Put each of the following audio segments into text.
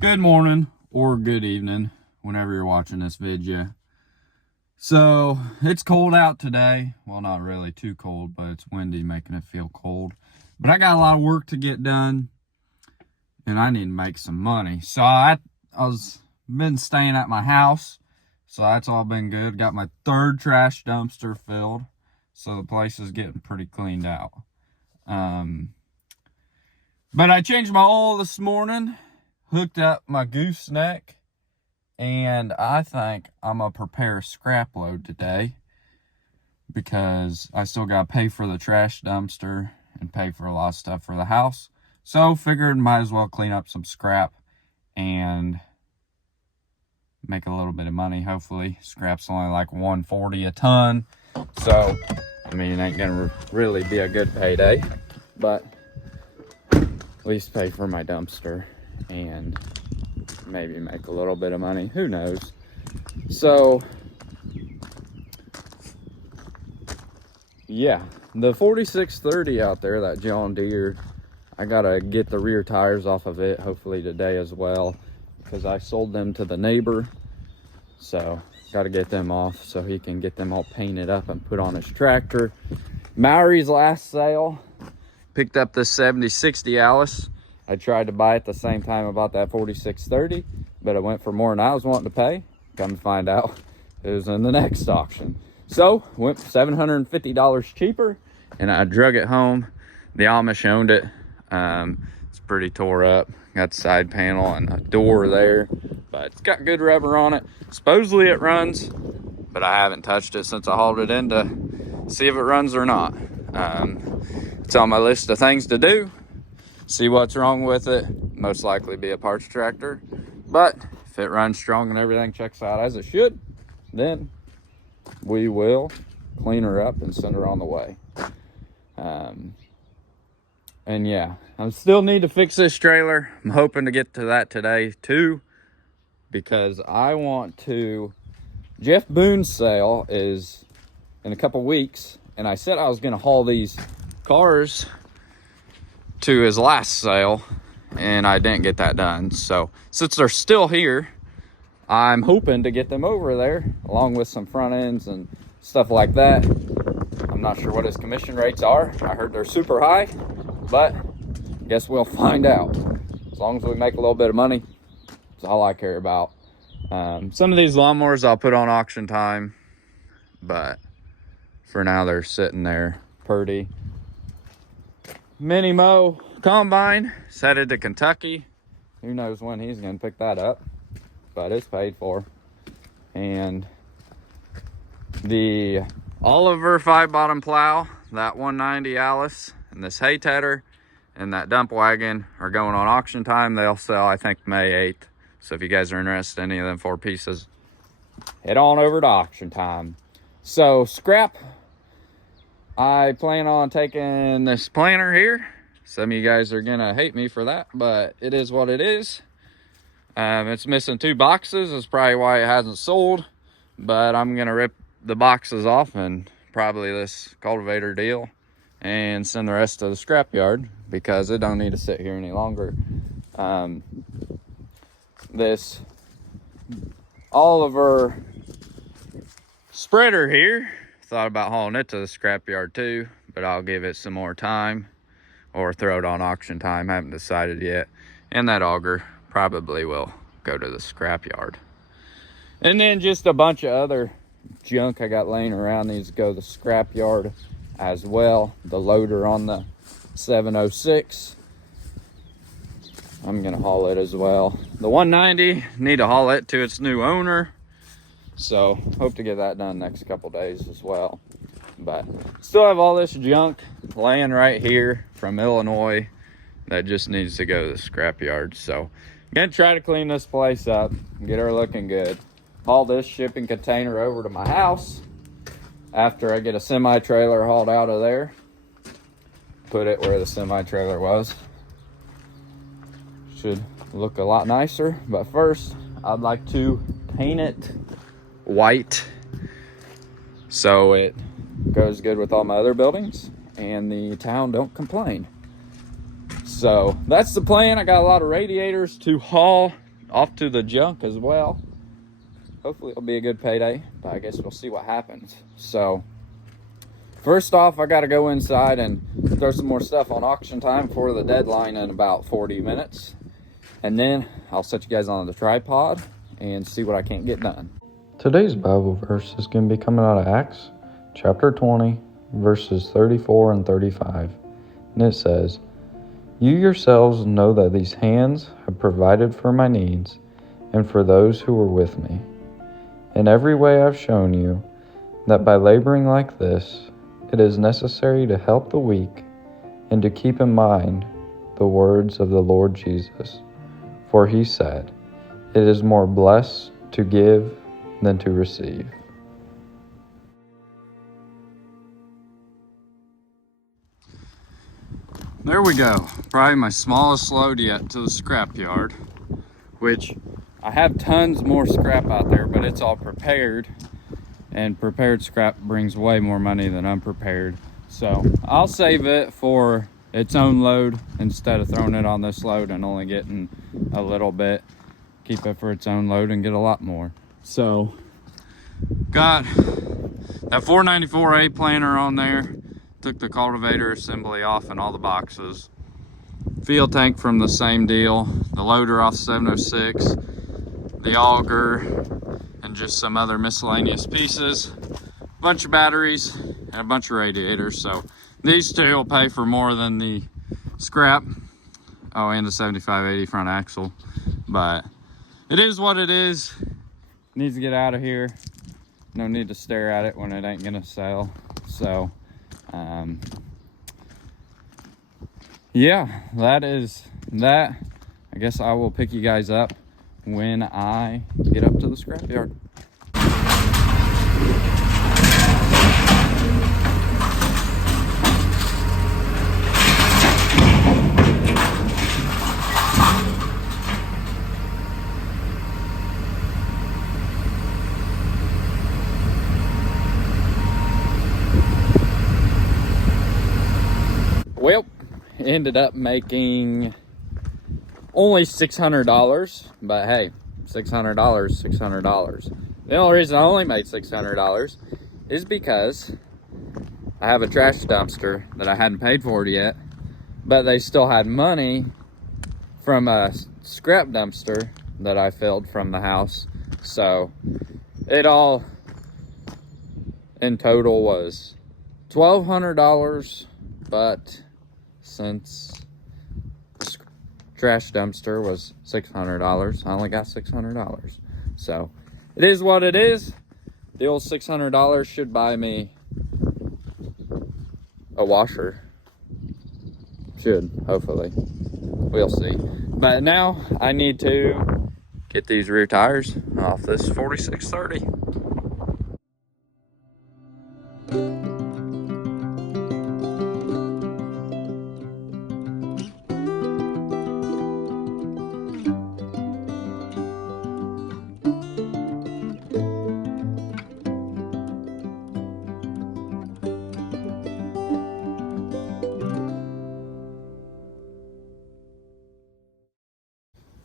Good morning or good evening whenever you're watching this video. So it's cold out today. Well, not really too cold, but it's windy, making it feel cold. But I got a lot of work to get done and I need to make some money. So I was been staying at my house, so that's all been good. Got my third trash dumpster filled, so the place is getting pretty cleaned out. But I changed my oil this morning, hooked up my gooseneck, and I think I'm gonna prepare a scrap load today because I still gotta pay for the trash dumpster and pay for a lot of stuff for the house. So figured might as well clean up some scrap and make a little bit of money. Hopefully scrap's only like $140 a ton, so I mean it ain't gonna really be a good payday, but at least pay for my dumpster and maybe make a little bit of money, who knows. So yeah, the 4630 out there, that John Deere, I gotta get the rear tires off of it hopefully today as well, because I sold them to the neighbor, so gotta get them off so he can get them all painted up and put on his tractor. Maori's last sale, picked up this 7060 Alice. I tried to buy it the same time about that 4630, but it went for more than I was wanting to pay. Come to find out, it was in the next auction. So went $750 cheaper, and I drug it home. The Amish owned it. It's pretty tore up. Got the side panel and a door there, but it's got good rubber on it. Supposedly it runs, but I haven't touched it since I hauled it in to see if it runs or not. It's on my list of things to do. See what's wrong with it. Most likely be a parts tractor, but if it runs strong and everything checks out as it should, then we will clean her up and send her on the way. And yeah, I still need to fix this trailer. I'm hoping to get to that today too, because I want to, Jeff Boone's sale is in a couple weeks, and I said I was gonna haul these cars to his last sale, and I didn't get that done. So since they're still here, I'm hoping to get them over there along with some front ends and stuff like that. I'm not sure what his commission rates are. I heard they're super high, but guess we'll find out. As long as we make a little bit of money, that's all I care about. Some of these lawnmowers I'll put on auction time, but for now they're sitting there pretty. Mini Mo combine is headed to Kentucky. Who knows when he's gonna pick that up, but it's paid for. And the Oliver 5-bottom plow, that 190 Alice, and this hay tedder and that dump wagon are going on auction time. They'll sell, I think, May 8th. So if you guys are interested in any of them 4 pieces, head on over to auction time. So scrap, I plan on taking this planter here. Some of you guys are gonna hate me for that, but it is what it is. It's missing 2 boxes. That's probably why it hasn't sold, but I'm gonna rip the boxes off and probably this cultivator deal and send the rest to the scrapyard because it don't need to sit here any longer. This Oliver spreader here, thought about hauling it to the scrapyard too, but I'll give it some more time or throw it on auction time. Haven't decided yet. And that auger probably will go to the scrapyard. And then just a bunch of other junk I got laying around needs to go to the scrapyard as well. The loader on the 706, I'm gonna haul it as well. The 190, need to haul it to its new owner, so hope to get that done next couple days as well. But still have all this junk laying right here from Illinois that just needs to go to the scrapyard. So I'm gonna try to clean this place up, get her looking good, haul this shipping container over to my house after I get a semi-trailer hauled out of there, put it where the semi-trailer was. Should look a lot nicer, but first I'd like to paint it white so it goes good with all my other buildings and the town don't complain. So that's the plan. I got a lot of radiators to haul off to the junk as well. Hopefully it'll be a good payday, but I guess we'll see what happens. So first off, I got to go inside and throw some more stuff on auction time for the deadline in about 40 minutes. And then I'll set you guys on the tripod and see what I can't get done. Today's Bible verse is going to be coming out of Acts chapter 20, verses 34 and 35. And it says, "You yourselves know that these hands have provided for my needs and for those who were with me. In every way I've shown you that by laboring like this, it is necessary to help the weak and to keep in mind the words of the Lord Jesus. For he said, 'It is more blessed to give than to receive.'" There we go. Probably my smallest load yet to the scrapyard, which I have tons more scrap out there, but it's all prepared, and prepared scrap brings way more money than unprepared. So I'll save it for its own load instead of throwing it on this load and only getting a little bit. Keep it for its own load and get a lot more. So got that 494A planter on there. Took the cultivator assembly off and all the boxes. Fuel tank from the same deal. The loader off 706. The auger and just some other miscellaneous pieces. A bunch of batteries and a bunch of radiators. So these two will pay for more than the scrap. Oh, and the 7580 front axle. But it is what it is. Needs to get out of here. No need to stare at it when it ain't gonna sell. So yeah, that is that. I guess I will pick you guys up when I get up to the scrapyard. Well, ended up making only $600, but hey, $600, $600. The only reason I only made $600 is because I have a trash dumpster that I hadn't paid for yet, but they still had money from a scrap dumpster that I filled from the house. So it all in total was $1,200, but since the trash dumpster was $600, I only got $600. So it is what it is. The old $600 should buy me a washer. Should, hopefully. We'll see. But now I need to get these rear tires off this 4630.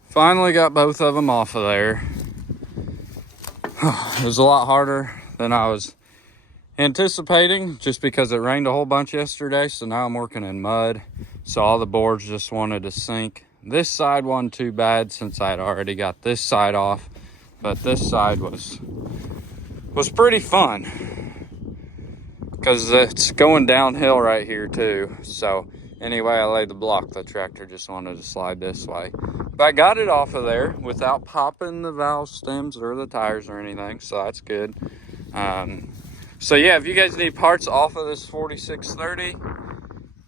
Finally got both of them off of there. It was a lot harder than I was anticipating just because it rained a whole bunch yesterday. So now I'm working in mud. So all the boards just wanted to sink. This side wasn't too bad since I had already got this side off. But this side was pretty fun because it's going downhill right here too. So anyway, I laid the block. The tractor just wanted to slide this way. But I got it off of there without popping the valve stems or the tires or anything, so that's good. So yeah, if you guys need parts off of this 4630,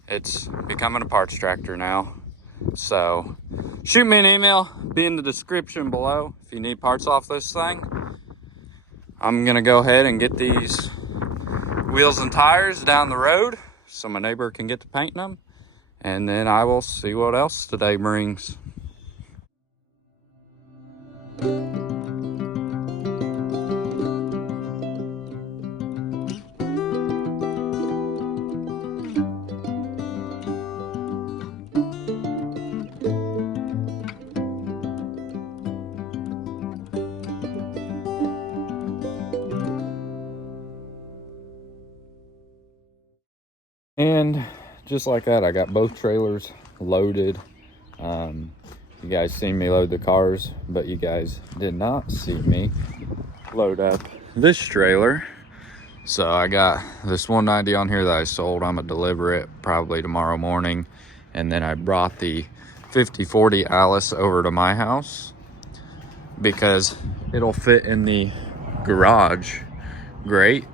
it's becoming a parts tractor now. So shoot me an email, be in the description below if you need parts off this thing. I'm gonna go ahead and get these wheels and tires down the road so my neighbor can get to painting them, and then I will see what else today brings. And just like that, I got both trailers loaded. You guys seen me load the cars, but you guys did not see me load up this trailer. So I got this 190 on here that I sold. I'm gonna deliver it probably tomorrow morning. And then I brought the 5040 Alice over to my house because it'll fit in the garage great.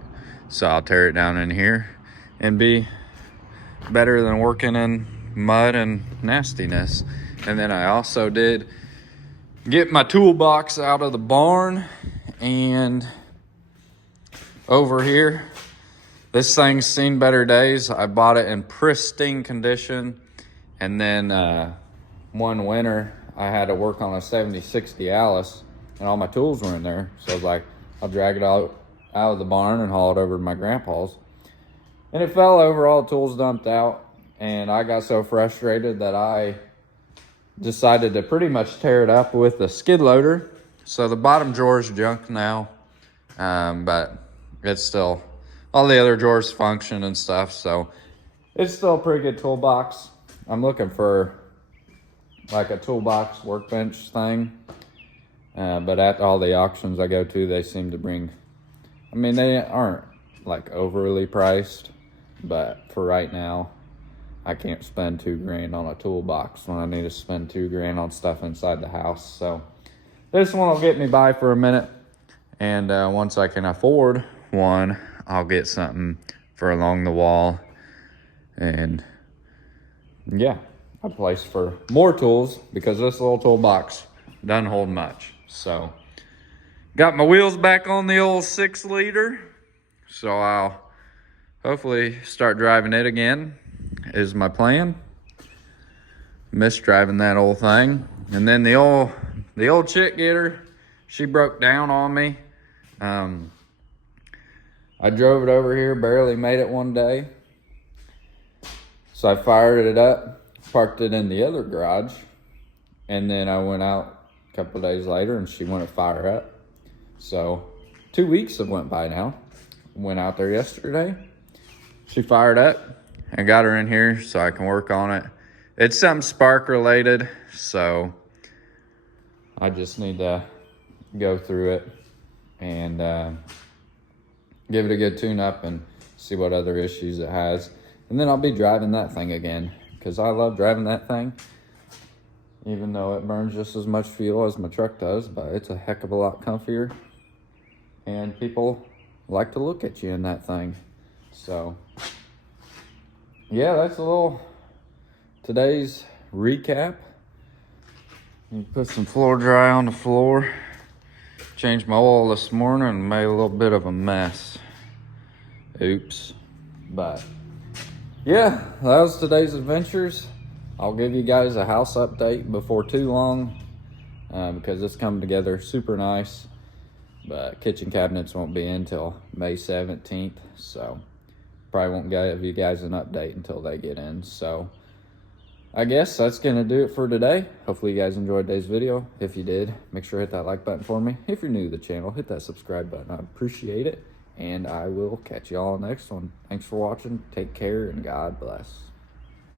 So I'll tear it down in here and be better than working in mud and nastiness. And then I also did get my toolbox out of the barn, and over here, this thing's seen better days. I bought it in pristine condition, and then one winter I had to work on a 7060 Alice and all my tools were in there. So I was like, I'll drag it out of the barn and haul it over to my grandpa's. And it fell over, all the tools dumped out, and I got so frustrated that I decided to pretty much tear it up with a skid loader. So the bottom drawer's junk now, but it's still, all the other drawers function and stuff, so it's still a pretty good toolbox. I'm looking for like a toolbox workbench thing, but at all the auctions I go to, they seem to bring, I mean, they aren't like overly priced, but for right now, I can't spend $2 grand on a toolbox when I need to spend $2 grand on stuff inside the house. So this one will get me by for a minute. And once I can afford one, I'll get something for along the wall. And yeah, a place for more tools because this little toolbox doesn't hold much. So got my wheels back on the old 6-liter. So I'll hopefully start driving it again is my plan. Miss driving that old thing. And then the old chick getter, she broke down on me. I drove it over here, barely made it one day. So I fired it up, parked it in the other garage, and then I went out a couple of days later and she wouldn't fire up. So 2 weeks have went by now. Went out there yesterday. She fired up. I got her in here so I can work on it. It's something spark related, so I just need to go through it and give it a good tune up and see what other issues it has. And then I'll be driving that thing again because I love driving that thing, even though it burns just as much fuel as my truck does, but it's a heck of a lot comfier. And people like to look at you in that thing. So yeah, that's a little today's recap. You put some floor dry on the floor. Changed my oil this morning and made a little bit of a mess. Oops. But yeah, that was today's adventures. I'll give you guys a house update before too long because it's coming together super nice. But kitchen cabinets won't be in until May 17th, so probably won't give you guys an update until they get in. So I guess that's gonna do it for today. Hopefully you guys enjoyed today's video. If you did, make sure to hit that like button for me. If you're new to the channel, hit that subscribe button. I appreciate it, and I will catch you all next one. Thanks for watching. Take care, and God bless.